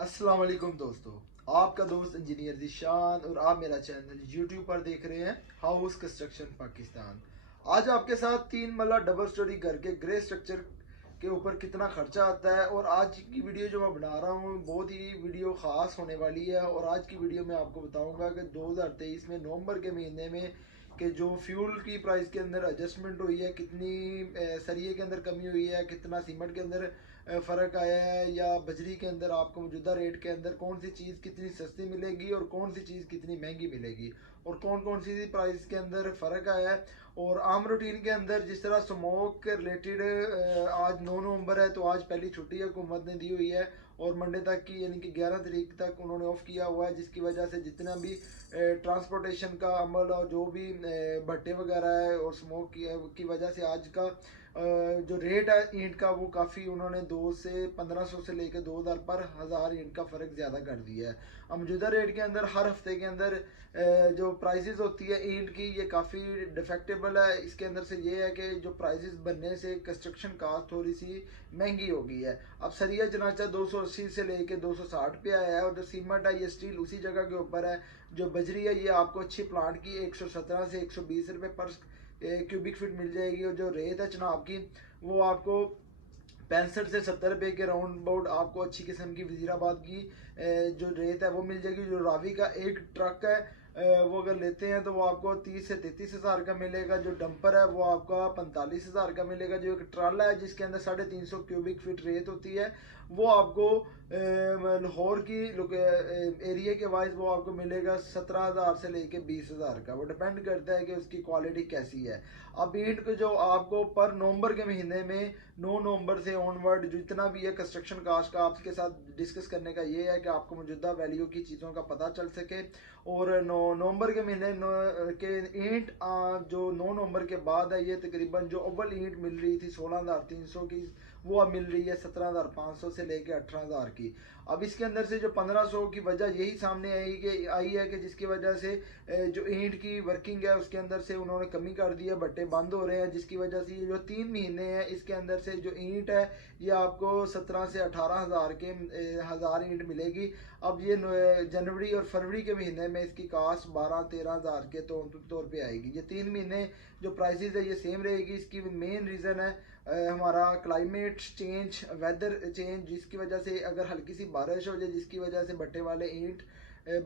अस्सलाम वालेकुम दोस्तों, आपका दोस्त इंजीनियर जिशान और आप मेरा चैनल यूट्यूब पर देख रहे हैं हाउस कंस्ट्रक्शन पाकिस्तान। आज आपके साथ 3 मरला डबल स्टोरी घर के ग्रे स्ट्रक्चर के ऊपर कितना खर्चा आता है और आज की वीडियो जो मैं बना रहा हूँ बहुत ही वीडियो ख़ास होने वाली है। और आज की वीडियो में आपको बताऊंगा कि 2023 में नवंबर के महीने में कि जो फ्यूल की प्राइस के अंदर एडजस्टमेंट हुई है, कितनी सरिये के अंदर कमी हुई है, कितना सीमेंट के अंदर फ़र्क आया है, या बजरी के अंदर आपको मौजूदा रेट के अंदर कौन सी चीज़ कितनी सस्ती मिलेगी और कौन सी चीज़ कितनी महंगी मिलेगी, और कौन कौन सी प्राइस के अंदर फ़र्क आया है। और आम रूटीन के अंदर जिस तरह स्मोक के रिलेटेड आज 9 नवंबर है तो आज पहली छुट्टी हुकूमत ने दी हुई है और मंडे तक की यानी कि 11 तारीख तक उन्होंने ऑफ किया हुआ है, जिसकी वजह से जितना भी ट्रांसपोर्टेशन का अमल और जो भी भट्टे वगैरह है और स्मोक की वजह से आज का जो रेट है ईंट का वो काफ़ी उन्होंने 2 से 1500 से लेकर 2000 पर हज़ार ईंट का फ़र्क ज़्यादा कर दिया है। अब मौजूदा रेट के अंदर हर हफ्ते के अंदर जो प्राइसेस होती है ईंट की ये काफ़ी डिफेक्टेबल है। इसके अंदर से ये है कि जो प्राइसेस बनने से कंस्ट्रक्शन कास्ट थोड़ी सी महंगी हो गई है। अब सरिया चनाचा 280 से लेके 260 पे आया है और जो सीमेंट है ये स्टील उसी जगह के ऊपर है। जो बजरी है ये आपको अच्छी प्लांट की 117 से 120 रुपये पर क्यूबिक फीट मिल जाएगी। और जो रेत है चनाब की वो आपको 65 से 70 रुपये के राउंड अबाउट आपको अच्छी किस्म की वजीराबाद की जो रेत है वो मिल जाएगी। जो रावी का एक ट्रक है वो अगर लेते हैं तो वो आपको 30 से 33 हज़ार का मिलेगा। जो डंपर है वो आपका 45 हज़ार का मिलेगा। जो एक ट्राला है जिसके अंदर 350 क्यूबिक फीट रेत होती है वो आपको लाहौर की एरिया के वाइज वो आपको मिलेगा 17 हज़ार से लेके 20 हज़ार का। वो डिपेंड करता है कि उसकी क्वालिटी कैसी है। अब ईंट को जो आपको पर नवंबर के महीने में 9 नवंबर से ऑनवर्ड जितना भी है कंस्ट्रक्शन कास्ट का आपके साथ डिस्कस करने का ये है कि आपको मौजूदा वैल्यू की चीज़ों का पता चल सके। और 9 नवंबर के महीने के ईंट जो 9 नवंबर के बाद है ये तकरीबन जो अव्वल ईंट मिल रही थी 16,300 की वो अब मिल रही है 17,500 से लेके 18,000 की। अब इसके अंदर से जो 1500 की वजह यही सामने आई है कि जिसकी वजह से जो ईंट की वर्किंग है उसके अंदर से उन्होंने कमी कर दी है, भट्टे बंद हो रहे हैं, जिसकी वजह से ये जो 3 महीने हैं इसके अंदर से जो ईंट है ये आपको 17 से 18 हज़ार के हज़ार ईंट मिलेगी। अब ये जनवरी और फरवरी के महीने में इसकी कास्ट 12-13 हज़ार के तौर पे आएगी। ये 3 महीने जो प्राइसेस है ये सेम रहेगी। इसकी मेन रीज़न है हमारा क्लाइमेट चेंज, वेदर चेंज, जिसकी वजह से अगर हल्की सी बारिश हो जाए जिसकी वजह से भट्टे वाले ईंट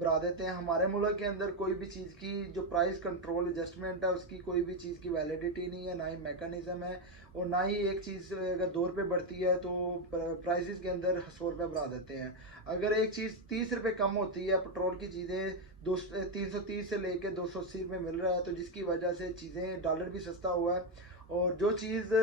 बरा देते हैं। हमारे मुल्क के अंदर कोई भी चीज़ की जो प्राइस कंट्रोल एडजस्टमेंट है उसकी कोई भी चीज़ की वैलिडिटी नहीं है, ना ही मैकेनिज्म है, और ना ही एक चीज़ अगर 2 रुपये बढ़ती है तो प्राइसेस के अंदर 100 रुपये बढ़ा देते हैं। अगर एक चीज़ 30 रुपये कम होती है, पेट्रोल की चीज़ें 330 से लेके 280 रुपये मिल रहा है, तो जिसकी वजह से चीज़ें डॉलर भी सस्ता हुआ है और जो चीज़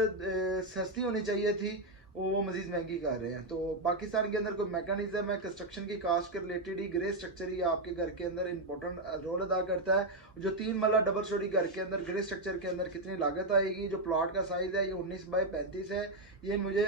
सस्ती होनी चाहिए थी वो मजीद महंगी कर रहे हैं। तो पाकिस्तान के अंदर कोई मैकेनिज्म है कंस्ट्रक्शन की कास्ट के रिलेटेड ही ग्रे स्ट्रक्चर ही आपके घर के अंदर इंपॉर्टेंट रोल अदा करता है। जो 3 मरला डबल स्टोरी घर के अंदर ग्रे स्ट्रक्चर के अंदर कितनी लागत आएगी, जो प्लॉट का साइज़ है ये 19 बाई 35 है। ये मुझे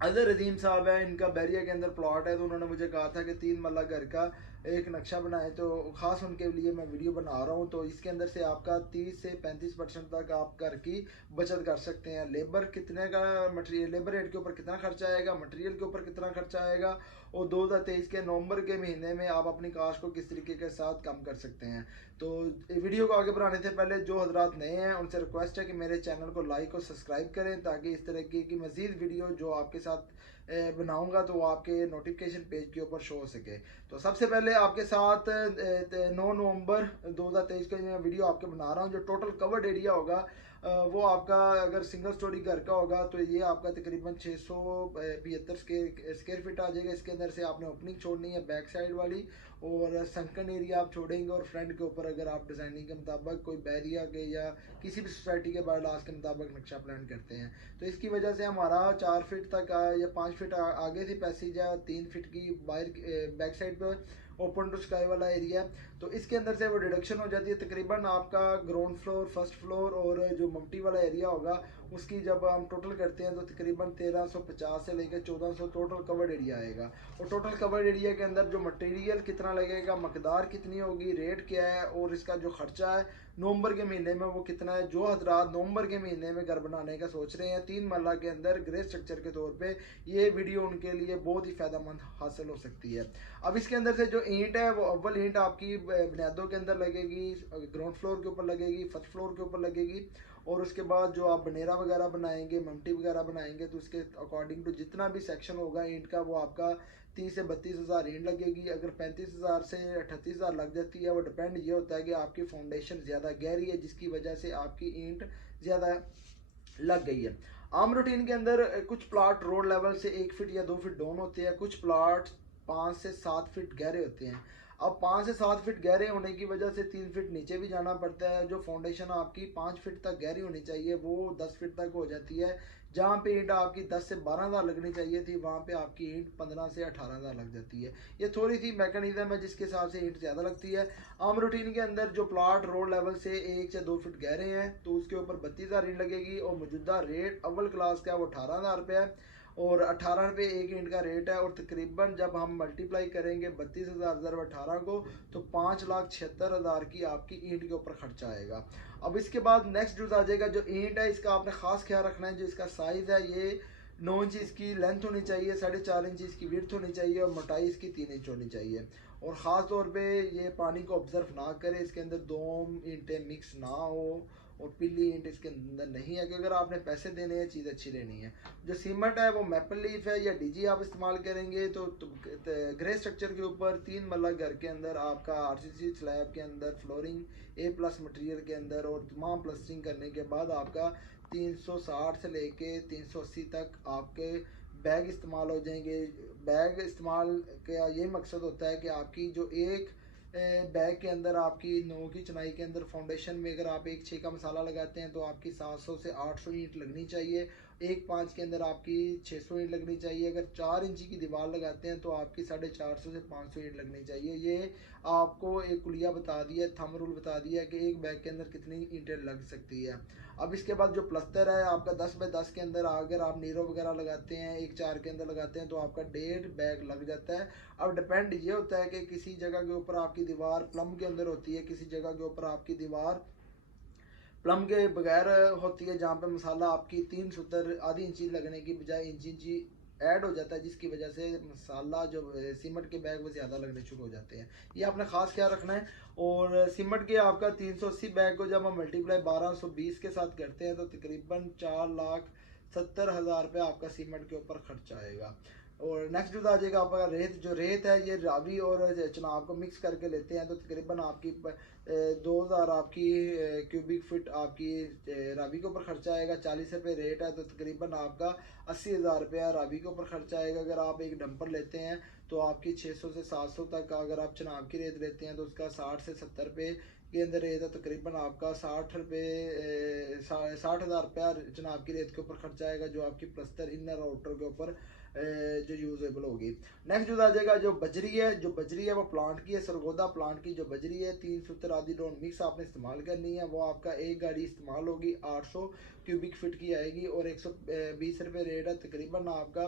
अजहर अजीम साहब है, इनका बैरिया के अंदर प्लॉट है, तो उन्होंने मुझे कहा था कि 3 मरला घर का एक नक्शा बनाए, तो ख़ास उनके लिए मैं वीडियो बना रहा हूँ। तो इसके अंदर से आपका 30 से 35% तक आप घर की बचत कर सकते हैं। लेबर कितने का मटेरियल, लेबर रेट के ऊपर कितना खर्चा आएगा, मटेरियल के ऊपर कितना खर्चा आएगा, और 2023 के नवंबर के महीने में आप अपनी कास्ट को किस तरीके के साथ कम कर सकते हैं। तो वीडियो को आगे बढ़ाने से पहले जो हजरात नए हैं उनसे रिक्वेस्ट है कि मेरे चैनल को लाइक और सब्सक्राइब करें ताकि इस तरह की मज़ीद वीडियो जो आपके साथ बनाऊंगा तो वो आपके नोटिफिकेशन पेज के ऊपर शो हो सके। तो सबसे पहले आपके साथ 9 नवंबर 2023 का मैं वीडियो आपके बना रहा हूँ। जो टोटल कवर्ड एरिया होगा वो आपका अगर सिंगल स्टोरी घर का होगा तो ये आपका तकरीबन 675 स्क्वायर फीट आ जाएगा। इसके अंदर से आपने ओपनिंग छोड़नी है बैक साइड वाली, और संकन एरिया आप छोड़ेंगे, और फ्रंट के ऊपर अगर आप डिज़ाइनिंग के मुताबिक कोई बैरिया के या किसी भी सोसाइटी के बायलॉज के मुताबिक नक्शा प्लान करते हैं तो इसकी वजह से हमारा 4 फीट तक या 5 फीट आगे से पैसेज है, 3 फीट की बाहर बैक साइड पर ओपन टू स्काई वाला एरिया। तो इसके अंदर से वो डिडक्शन हो जाती है। तकरीबन आपका ग्राउंड फ्लोर, फर्स्ट फ्लोर और जो मम्टी वाला एरिया होगा उसकी जब हम टोटल करते हैं तो तकरीबन 1350 से लेकर 1400 टोटल कवर्ड एरिया आएगा। और टोटल कवर्ड एरिया के अंदर जो मटेरियल कितना लगेगा, मकदार कितनी होगी, रेट क्या है और इसका जो खर्चा है नवंबर के महीने में वो कितना है। जो हजरात नवंबर के महीने में घर बनाने का सोच रहे हैं 3 मरला के अंदर ग्रे स्ट्रक्चर के तौर पे, ये वीडियो उनके लिए बहुत ही फ़ायदेमंद हासिल हो सकती है। अब इसके अंदर से जो ईंट है वो अव्वल ईंट आपकी बुनियादों के अंदर लगेगी, ग्राउंड फ्लोर के ऊपर लगेगी, फर्स्ट फ्लोर के ऊपर लगेगी। और उसके बाद जो आप बनेरा वगैरह बनाएंगे, ममटी वगैरह बनाएंगे तो उसके अकॉर्डिंग टू जितना भी सेक्शन होगा ईंट का वो आपका 30 से 32 हज़ार ईंट लगेगी। अगर 35 हज़ार से 38 हज़ार लग जाती है, वो डिपेंड ये होता है कि आपकी फाउंडेशन ज़्यादा गहरी है जिसकी वजह से आपकी ईंट ज़्यादा लग गई है। आम रूटीन के अंदर कुछ प्लाट रोड लेवल से 1 फीट या 2 फीट डाउन होते हैं, कुछ प्लाट 5 से 7 फीट गहरे होते हैं। अब 5 से 7 फीट गहरे होने की वजह से 3 फीट नीचे भी जाना पड़ता है। जो फाउंडेशन आपकी 5 फीट तक गहरी होनी चाहिए वो 10 फीट तक हो जाती है। जहाँ पे ईंट आपकी 10 से 12 हज़ार लगनी चाहिए थी वहाँ पे आपकी ईंट 15 से 18 हज़ार लग जाती है। ये थोड़ी सी मैकेनिज्म है जिसके हिसाब से ईंट ज़्यादा लगती है। आम रूटीन के अंदर जो प्लाट रोड लेवल से 1 से 2 फीट गहरे हैं तो उसके ऊपर 32 हज़ार ईंट लगेगी। और मौजूदा रेट अव्वल क्लास का वो 18 हज़ार रुपये है और 18 रुपये एक ईंट का रेट है। और तकरीबन जब हम मल्टीप्लाई करेंगे 32 हज़ार ज़रब 18 को तो 5,76,000 की आपकी ईंट के ऊपर खर्चा आएगा। अब इसके बाद नेक्स्ट यूज आ जाएगा जो ईंट है, इसका आपने खास ख्याल रखना है। जो इसका साइज़ है ये 9 इंच इसकी लेंथ होनी चाहिए, 4.5 इंच इसकी विड्थ होनी चाहिए और मोटाई इसकी 3 इंच होनी चाहिए। और ख़ास तौर पे ये पानी को ऑब्जर्व ना करे, इसके अंदर दोम ईंटें मिक्स ना हो और पीली ईंट इसके अंदर नहीं है, क्योंकि अगर आपने पैसे देने हैं चीज़ अच्छी लेनी है। जो सीमेंट है वो मैपल लीफ है या डीजी आप इस्तेमाल करेंगे तो ग्रे स्ट्रक्चर के ऊपर 3 मरला घर के अंदर आपका आरसीसी स्लैब के अंदर फ्लोरिंग A+ मटेरियल के अंदर और तमाम प्लस्टरिंग करने के बाद आपका 360 से लेके 380 तक आपके बैग इस्तेमाल हो जाएंगे। बैग इस्तेमाल का ये मकसद होता है कि आपकी जो एक बैग के अंदर आपकी 9 की चुनाई के अंदर फाउंडेशन में अगर आप 1/6 का मसाला लगाते हैं तो आपकी 700 से 800 ईंट लगनी चाहिए। 1/5 के अंदर आपकी 600 ईंट लगनी चाहिए। अगर 4 इंची की दीवार लगाते हैं तो आपकी 450 से 500 ईंट लगनी चाहिए। ये आपको एक कुलिया बता दिया, थंब रूल बता दिया कि एक बैग के अंदर कितनी ईंटें लग सकती है। अब इसके बाद जो प्लस्तर है आपका 10 बाय 10 के अंदर अगर आप नीरो वगैरह लगाते हैं 1/4 के अंदर लगाते हैं तो आपका 1.5 बैग लग जाता है। अब डिपेंड ये होता है कि किसी जगह के ऊपर आपकी दीवार प्लम के अंदर होती है, किसी जगह के ऊपर आपकी दीवार प्लम के बगैर होती है, जहाँ पे मसाला आपकी 3 सूत्र आधी इंची लगने की बजाय इंची ऐड हो जाता है, जिसकी वजह से मसाला जो सीमेंट के बैग वो ज़्यादा लगने शुरू हो जाते हैं। ये आपने खास ख्याल रखना है। और सीमेंट के आपका 380 बैग को जब हम मल्टीप्लाई 1220 के साथ करते हैं तो तकरीबन 4,70,000 रुपये आपका सीमेंट के ऊपर खर्चा आएगा। और नेक्स्ट जो आ जाएगा आपका रेत। जो रेत है ये रावी और चनाब को मिक्स करके लेते हैं तो तकरीबन आपकी 2,000 आपकी क्यूबिक फीट आपकी रावी के ऊपर खर्चा आएगा। 40 रुपये रेट है तो तकरीबन आपका 80,000 रुपया रावी के ऊपर खर्चा आएगा। अगर आप एक डंपर लेते हैं तो आपकी 600 से 700 तक, अगर आप चनाब की रेत लेते हैं तो उसका 60 से 70 रुपये के अंदर रेत है, तकरीबन आपका 60,000 रुपया चनाब की रेत के ऊपर खर्चा आएगा, जो आपकी प्लस्तर इनर आउटर के ऊपर जो यूजेबल होगी। नेक्स्ट जो आ जाएगा जो बजरी है। जो बजरी है वो प्लांट की है, सरगोदा प्लांट की जो बजरी है 3 सूत्र आदि डोन मिक्स आपने इस्तेमाल करनी है। वो आपका एक गाड़ी इस्तेमाल होगी, 800 क्यूबिक फीट की आएगी और 120 रुपये रेट है। तकरीबन आपका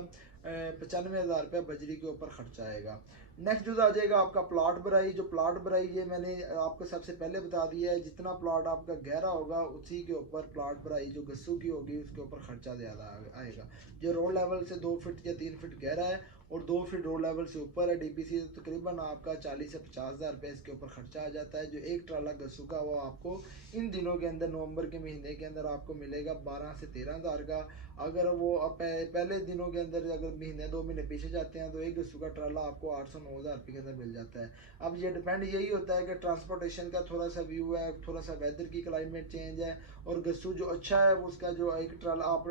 95,000 रुपया बजरी के ऊपर खर्चा आएगा। नेक्स्ट जो आ जाएगा आपका प्लाट भराई। जो प्लाट भराई ये मैंने आपको सबसे पहले बता दिया है, जितना प्लाट आपका गहरा होगा उसी के ऊपर प्लाट भराई जो गस्सू की होगी उसके ऊपर खर्चा ज़्यादा आएगा। जो रोड लेवल से 2 फीट या 3 फीट गहरा है और 2 फीट रोड लेवल से ऊपर है डीपीसी तो तकरीबन आपका 40 से 50,000 रुपये इसके ऊपर खर्चा आ जाता है। जो एक ट्राला गस्सू का वो आपको इन दिनों के अंदर नवंबर के महीने के अंदर आपको मिलेगा 12 से 13,000 का। अगर वो पहले दिनों के अंदर अगर महीने 2 महीने पीछे जाते हैं तो एक गस्सू का ट्राला आपको 800-9,000 रुपये के अंदर मिल जाता है। अब ये डिपेंड यही होता है कि ट्रांसपोर्टेशन का थोड़ा सा व्यू है, थोड़ा सा वेदर की क्लाइमेट चेंज है और गस्सू जो अच्छा है उसका जो एक ट्राला आप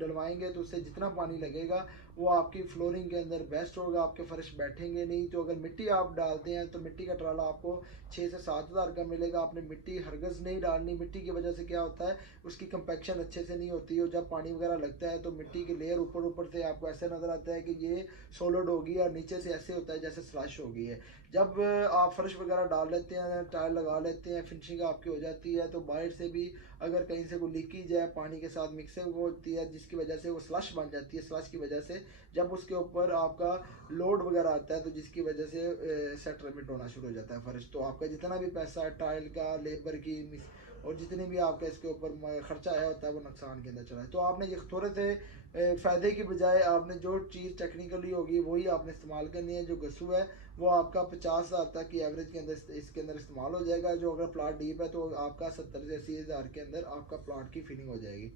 डलवाएंगे तो उससे जितना पानी लगेगा वो आपकी फ्लोरिंग के अंदर बेस्ट होगा, आपके फर्श बैठेंगे नहीं। तो अगर मिट्टी आप डालते हैं तो मिट्टी का ट्राला आपको 6 से 7,000 का मिलेगा। आपने मिट्टी हरगज़ नहीं डालनी। मिट्टी की वजह से क्या होता है उसकी कंपैक्शन अच्छे से नहीं होती है। जब पानी वगैरह लगता है तो मिट्टी की लेयर ऊपर ऊपर से आपको ऐसे नज़र आता है कि ये सॉलिड होगी और नीचे से ऐसे होता है जैसे स्लश होगी है। जब आप फर्श वगैरह डाल लेते हैं, टाइल लगा लेते हैं, फिनिशिंग आपकी हो जाती है तो बाहर से भी अगर कहीं से कोई लीकेज है, पानी के साथ मिक्सिंग होती है जिसकी वजह से वो स्लश बन जाती है, स्लश की वजह से जब उसके ऊपर आपका लोड वगैरह आता है तो जिसकी वजह से सेटलमेंट होना शुरू हो जाता है फर्श। तो आपका जितना भी पैसा है टाइल का, लेबर की और जितने भी आपका इसके ऊपर खर्चा आया होता है वो नुकसान के अंदर चला है। तो आपने ये थोड़े से फ़ायदे की बजाय आपने जो चीज़ टेक्निकली होगी वही आपने इस्तेमाल करनी है। जो गसू है वो आपका 50,000 तक की एवरेज के अंदर इसके अंदर इस्तेमाल हो जाएगा। जो अगर प्लाट डीप है तो आपका 70 से 80,000 के अंदर आपका प्लाट की फिनिंग हो जाएगी।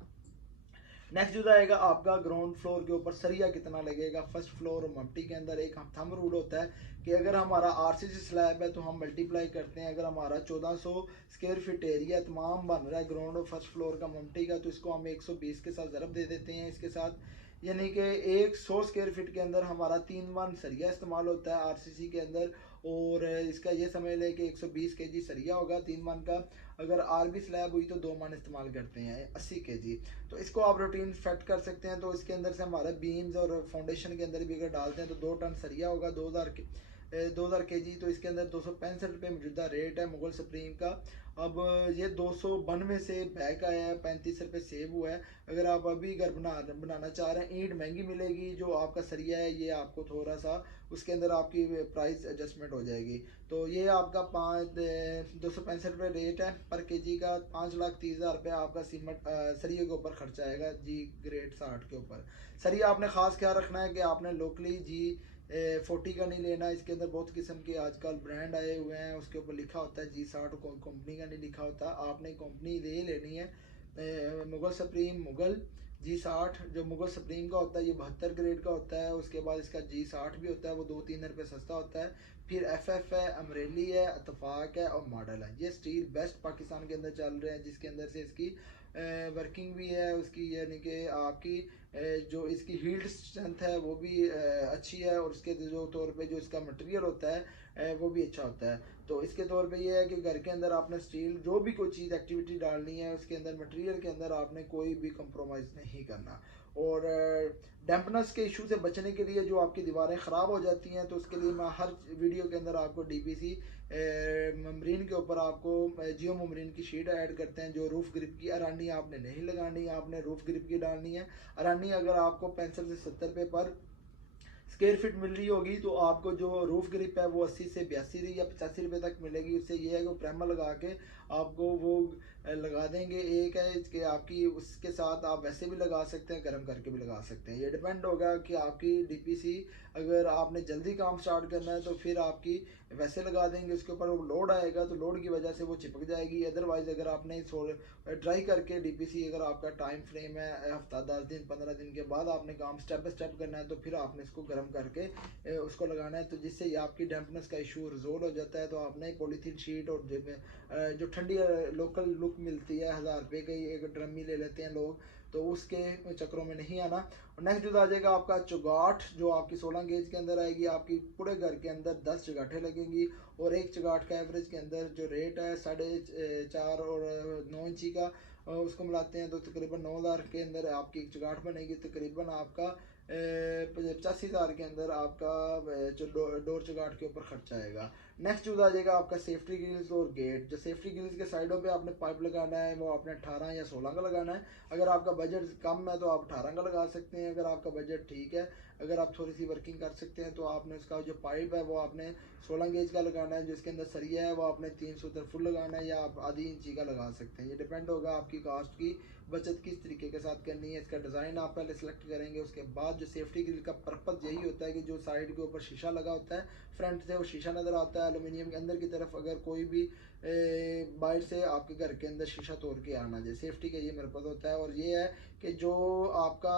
नेक्स्ट जो आएगा आपका ग्राउंड फ्लोर के ऊपर सरिया कितना लगेगा। फर्स्ट फ्लोर और मल्टी के अंदर एक थंब रूल होता है कि अगर हमारा आरसीसी स्लैब है तो हम मल्टीप्लाई करते हैं। अगर हमारा 1400 स्क्वायर फीट एरिया तमाम बन रहा है ग्राउंड और फर्स्ट फ्लोर का मल्टी का, तो इसको हम 120 के साथ ज़रब दे देते हैं इसके साथ, यानी कि 100 स्क्वायर फीट के अंदर हमारा 3 मन सरिया इस्तेमाल होता है आरसीसी के अंदर। और इसका ये समझ लें कि 120 केजी सरिया होगा 3 मन का। अगर आरबी स्लैब हुई तो 2 मन इस्तेमाल करते हैं 80 केजी। तो इसको आप रूटीन सेट कर सकते हैं। तो इसके अंदर से हमारे बीम्स और फाउंडेशन के अंदर भी अगर डालते हैं तो 2 टन सरिया होगा 2000 केजी। तो इसके अंदर 265 रुपये मौजूदा रेट है मुगल सुप्रीम का। अब ये 292 से बैक आया है, 35 रुपये सेव हुआ है। अगर आप अभी घर बनाना चाह रहे हैं, ईंट महंगी मिलेगी, जो आपका सरिया है ये आपको थोड़ा सा उसके अंदर आपकी प्राइस एडजस्टमेंट हो जाएगी। तो ये आपका 265 रुपये रेट है पर केजी का। 5,30,000 रुपये आपका सीमेंट सरिये के ऊपर खर्चा आएगा जी ग्रेड 60 के ऊपर। सरिया आपने ख़ास ख्याल रखना है कि आपने लोकली जी 40 का नहीं लेना। इसके अंदर बहुत किस्म के आजकल ब्रांड आए हुए हैं, उसके ऊपर लिखा होता है G60, कंपनी का नहीं लिखा होता। आपने कंपनी ले लेनी है मुगल सुप्रीम मुगल G60। जो मुगल सुप्रीम का होता है ये 72 ग्रेड का होता है। उसके बाद इसका G60 भी होता है, वो 2-3 रुपये सस्ता होता है। फिर FF है, अमरेली है, इत्तेफाक है और मॉडल है। ये स्टील बेस्ट पाकिस्तान के अंदर चल रहे हैं जिसके अंदर से इसकी वर्किंग भी है उसकी, यानी कि आपकी जो इसकी हील्ड स्ट्रेंथ है वो भी अच्छी है। और इसके जो तौर पे जो इसका मटेरियल होता है वो भी अच्छा होता है। तो इसके तौर पे ये है कि घर के अंदर आपने स्टील जो भी कोई चीज़ एक्टिविटी डालनी है उसके अंदर मटेरियल के अंदर आपने कोई भी कंप्रोमाइज़ नहीं करना। और डैम्पनेस के इशू से बचने के लिए जो आपकी दीवारें ख़राब हो जाती हैं तो उसके लिए मैं हर वीडियो के अंदर आपको DPC ममरीन के ऊपर आपको जियो ममरीन की शीट ऐड करते हैं। जो रूफ ग्रिप की अरानी आपने नहीं लगानी, आपने रूफ ग्रिप की डालनी है। अरानी अगर आपको 65 से 70 रुपये पर स्क्वायर फीट मिल रही होगी तो आपको जो रूफ ग्रिप है वो 80 से 82 या 85 रुपये तक मिलेगी। उससे ये है कि प्राइमर लगा के आपको वो लगा देंगे। एक है कि आपकी उसके साथ आप वैसे भी लगा सकते हैं, गर्म करके भी लगा सकते हैं। ये डिपेंड होगा कि आपकी DPC अगर आपने जल्दी काम स्टार्ट करना है तो फिर आपकी वैसे लगा देंगे, उसके ऊपर वो लोड आएगा तो लोड की वजह से वो चिपक जाएगी। अदरवाइज़ अगर आपने ट्राई करके DPC अगर आपका टाइम फ्रेम है हफ्ता 10 दिन 15 दिन के बाद आपने काम स्टेप बाय स्टेप करना है तो फिर आपने इसको गर्म करके उसको लगाना है। तो जिससे ये आपकी डैम्पनेस का इशू रिजोल्व हो जाता है। तो आपने पॉलीथीन शीट और जो ठंडी लोकल लुक मिलती है 1000 रुपये की एक ड्रमी ले लेते हैं लोग, तो उसके चक्रों में नहीं आना। और नेक्स्ट जो आ जाएगा आपका चौगाठ, जो आपकी 16 गेज के अंदर आएगी। आपकी पूरे घर के अंदर 10 चगाठें लगेंगी और एक चगाठ का एवरेज के अंदर जो रेट है 4.5 और 9 इंची का, उसको मिलाते हैं तो तकरीबन 9,000 के अंदर आपकी एक चगाठ बनेगी। तकरीबन आपका 85,000 के अंदर आपका जो डोर चगाठ के ऊपर खर्चा आएगा। नेक्स्ट जो आ जाएगा आपका सेफ्टी ग्रिल्स और गेट। जो सेफ्टी ग्रिल्स के साइडों पे आपने पाइप लगाना है वो आपने 18 या 16 का लगाना है। अगर आपका बजट कम है तो आप 18 का लगा सकते हैं। अगर आपका बजट ठीक है, अगर आप थोड़ी सी वर्किंग कर सकते हैं तो आपने उसका जो पाइप है वो आपने 16 गेज का लगाना है। जो इसके अंदर सरिया है वो आपने 300 फुल लगाना है या आप आधी इंची का लगा सकते हैं। ये डिपेंड होगा आपकी कास्ट की बचत किस तरीके के साथ करनी है। इसका डिज़ाइन आप पहले सेलेक्ट करेंगे। उसके बाद जो सेफ्टी ग्रिल का पर्पज़ यही होता है कि जो साइड के ऊपर शीशा लगा होता है फ्रंट से वो शीशा नज़र आता है एलुमिनियम के अंदर की तरफ, अगर कोई भी बाहर से आपके घर के अंदर शीशा तोड़ के आना जाए। सेफ्टी का ये पर्पज़ होता है। और ये है कि जो आपका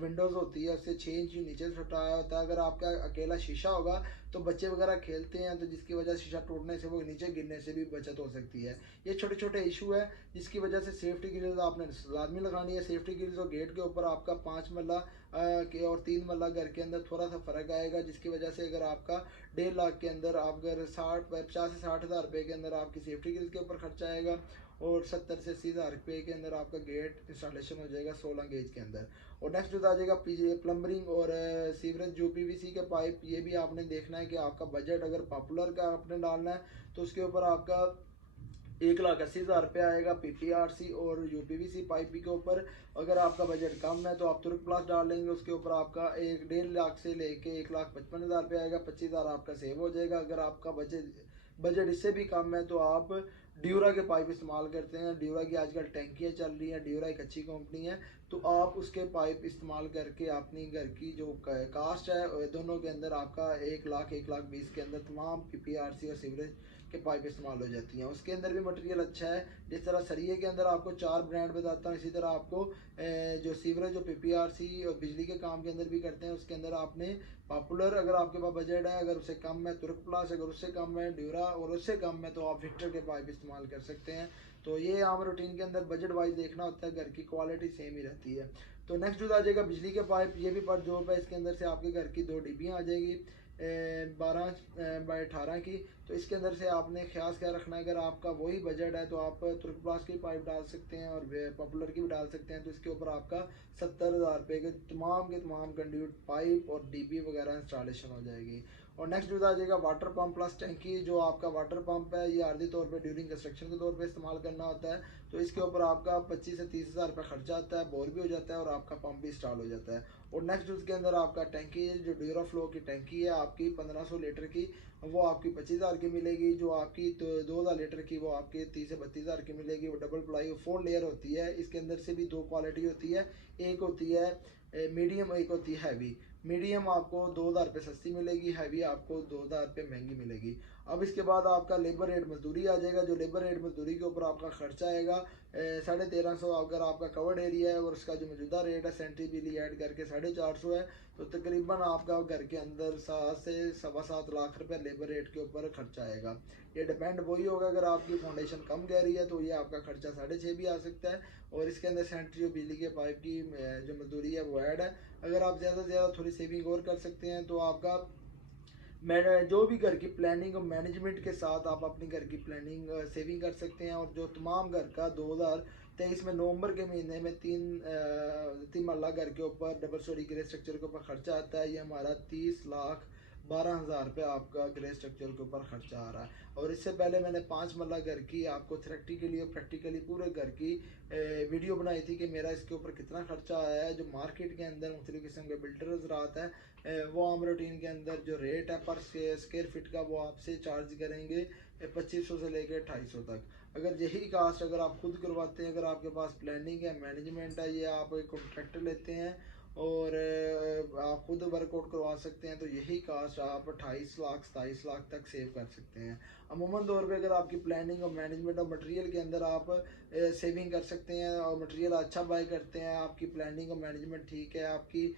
विंडोज़ होती है उससे 6 इंच नीचे से हटाया होता है। अगर आपका अकेला शीशा होगा तो बच्चे वगैरह खेलते हैं तो जिसकी वजह से शीशा टूटने से वो नीचे गिरने से भी बचत हो सकती है। ये छोटे छोटे इशू है जिसकी वजह से सेफ्टी ग्रिल्स आपने लाजमी लगानी है। सेफ्टी ग्रिल्स और गेट के ऊपर आपका 5 मरला के और 3 मरला घर के अंदर थोड़ा सा फ़र्क आएगा, जिसकी वजह से अगर आपका 1.5 लाख के अंदर आप अगर 50 से 60,000 रुपये के अंदर आपकी सेफ्टी ग्रिल्स के ऊपर खर्चा आएगा और 70 से 80,000 रुपये के अंदर आपका गेट इंस्टॉलेशन हो जाएगा 16 गेज के अंदर। और नेक्स्ट जो आ जाएगा प्लम्बरिंग और सीवरेज जो PVC के पाइप, ये भी आपने देखना है कि आपका बजट अगर पॉपुलर का आपने डालना है तो उसके ऊपर आपका 1,80,000 आएगा PPRC और UPVC पाइप के ऊपर। अगर आपका बजट कम है तो आप तुर्क प्लस डाल लेंगे, उसके ऊपर आपका 1.5 लाख से लेके 1,55,000 आएगा, 25,000 आपका सेव हो जाएगा। अगर आपका बजट इससे भी कम है तो आप ड्यूरा के पाइप इस्तेमाल करते हैं। ड्यूरा की आजकल टैंकियाँ चल रही हैं, ड्यूरा एक अच्छी कंपनी है, तो आप उसके पाइप इस्तेमाल करके अपनी घर की जो कास्ट है दोनों के अंदर आपका 1,00,000 1,20,000 के अंदर तमाम PPRC और सीवरेज के पाइप इस्तेमाल हो जाती हैं। उसके अंदर भी मटेरियल अच्छा है। जिस तरह सरिये के अंदर आपको 4 ब्रांड बताता हूँ, इसी तरह आपको जो सीवरेज जो PPRC और बिजली के काम के अंदर भी करते हैं, उसके अंदर आपने पॉपुलर, अगर आपके पास बजट है, अगर उससे कम है तुर्क प्लस, अगर उससे कम है ड्यूरा, और उससे कम है तो आप विक्टर के पाइप इस्तेमाल कर सकते हैं। तो ये आम रूटीन के अंदर बजट वाइज देखना होता है, घर की क्वालिटी सेम ही रहती है। तो नेक्स्ट जो आ जाएगा बिजली के पाइप, ये भी पर जॉब है। इसके अंदर से आपके घर की 2 डिब्बियाँ आ जाएगी 12x18 की। तो इसके अंदर से आपने ख्यास क्या रखना है, अगर आपका वही बजट है तो आप तुर्क प्लास की पाइप डाल सकते हैं और पॉपुलर की भी डाल सकते हैं। तो इसके ऊपर आपका 70,000 के तमाम कंड्यूट पाइप और डीबी वगैरह इंस्टॉलेशन हो जाएगी। और नेक्स्ट जो आ जाएगा वाटर पंप प्लस टैंकी। जो आपका वाटर पंप है ये आर्जी तौर पे ड्यूरिंग कंस्ट्रक्शन के तौर पे इस्तेमाल करना होता है। तो इसके ऊपर आपका 25 से 30,000 रुपये खर्चा आता है, बोर भी हो जाता है और आपका पंप भी इंस्टॉल हो जाता है। और नेक्स्ट उसके अंदर आपका टैंकी जो ड्यूरा फ्लो की टैंकी है आपकी 1500 लीटर की, वो आपकी 25,000 की मिलेगी। जो आपकी 2,000 लीटर की वो आपकी 30 से 32,000 की मिलेगी। वो डबल प्लाई 4 लेयर होती है। इसके अंदर से भी 2 क्वालिटी होती है, एक होती है मीडियम, एक होती है हैवी। मीडियम आपको 2,000 रुपये सस्ती मिलेगी, हैवी आपको 2,000 रुपये महंगी मिलेगी। अब इसके बाद आपका लेबर रेट मजदूरी आ जाएगा। जो लेबर रेट मजदूरी के ऊपर आपका खर्चा आएगा 1,350। अगर आपका कवर्ड एरिया है और उसका जो मौजूदा रेट है सेंट्री बिल ऐड करके 450 है, तो तकरीबन आपका घर के अंदर 7 से 7.25 लाख रुपये लेबर रेट के ऊपर खर्चा आएगा। ये डिपेंड वही होगा, अगर आपकी फाउंडेशन कम गहरी है तो ये आपका खर्चा 6.5 भी आ सकता है। और इसके अंदर सेंट्री और बिजली के पाइप की जो मजदूरी है वो ऐड है। अगर आप ज़्यादा से ज़्यादा थोड़ी सेविंग और कर सकते हैं तो आपका जो भी घर की प्लानिंग और मैनेजमेंट के साथ आप अपनी घर की प्लानिंग सेविंग कर सकते हैं। और जो तमाम घर का 2023 में नवंबर के महीने में तीन मरला घर के ऊपर डबल स्टोरी ग्रे स्ट्रक्चर के ऊपर खर्चा आता है, ये हमारा 30,12,000 रुपये आपका ग्रे स्ट्रक्चर के ऊपर खर्चा आ रहा है। और इससे पहले मैंने 5 मरला घर की आपको थ्योरेटिकली और प्रैक्टिकली पूरे घर की वीडियो बनाई थी कि मेरा इसके ऊपर कितना खर्चा आया है। जो मार्केट के अंदर मुख्तलिफ किस्म के बिल्डर्स रहता है वो आम रूटीन के अंदर जो रेट है पर स्क्वायर फीट का वो आपसे चार्ज करेंगे 2500 से लेकर 250 तक। अगर यही कास्ट अगर आप खुद करवाते हैं, अगर आपके पास प्लानिंग है, मैनेजमेंट है, ये आप एक कॉन्ट्रैक्टर लेते हैं और आप खुद वर्कआउट करवा सकते हैं, तो यही कास्ट आप 28 लाख 27 लाख तक सेव कर सकते हैं। अमूमन तौर पे अगर आपकी प्लानिंग और मैनेजमेंट और मटेरियल के अंदर आप सेविंग कर सकते हैं और मटेरियल अच्छा बाय करते हैं, आपकी प्लानिंग और मैनेजमेंट ठीक है, आपकी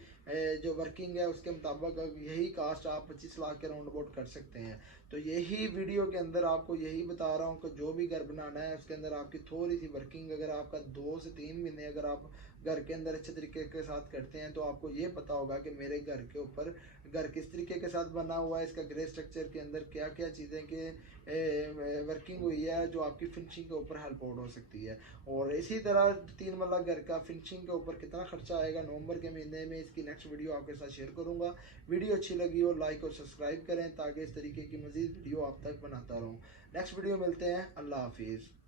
जो वर्किंग है उसके मुताबिक यही कास्ट आप 25 लाख के राउंड अबाउट कर सकते हैं। तो यही वीडियो के अंदर आपको यही बता रहा हूँ कि जो भी घर बनाना है उसके अंदर आपकी थोड़ी सी वर्किंग, अगर आपका 2 से 3 महीने अगर आप घर के अंदर अच्छे तरीके के साथ करते हैं तो आपको ये पता होगा कि मेरे घर के ऊपर घर किस तरीके के साथ बना हुआ है, इसका ग्रे स्ट्रक्चर के अंदर क्या क्या चीज़ें के वर्किंग हुई है जो आपकी फिनिशिंग के ऊपर हेल्प आउट हो सकती है। और इसी तरह 3 मरला घर का फिनिशिंग के ऊपर कितना खर्चा आएगा नवंबर के महीने में, इसकी नेक्स्ट वीडियो आपके साथ शेयर करूँगा। वीडियो अच्छी लगी हो लाइक और सब्सक्राइब करें ताकि इस तरीके की मज़ीद वीडियो आप तक बनाता रहूँ। नेक्स्ट वीडियो मिलते हैं, अल्लाह हाफिज़।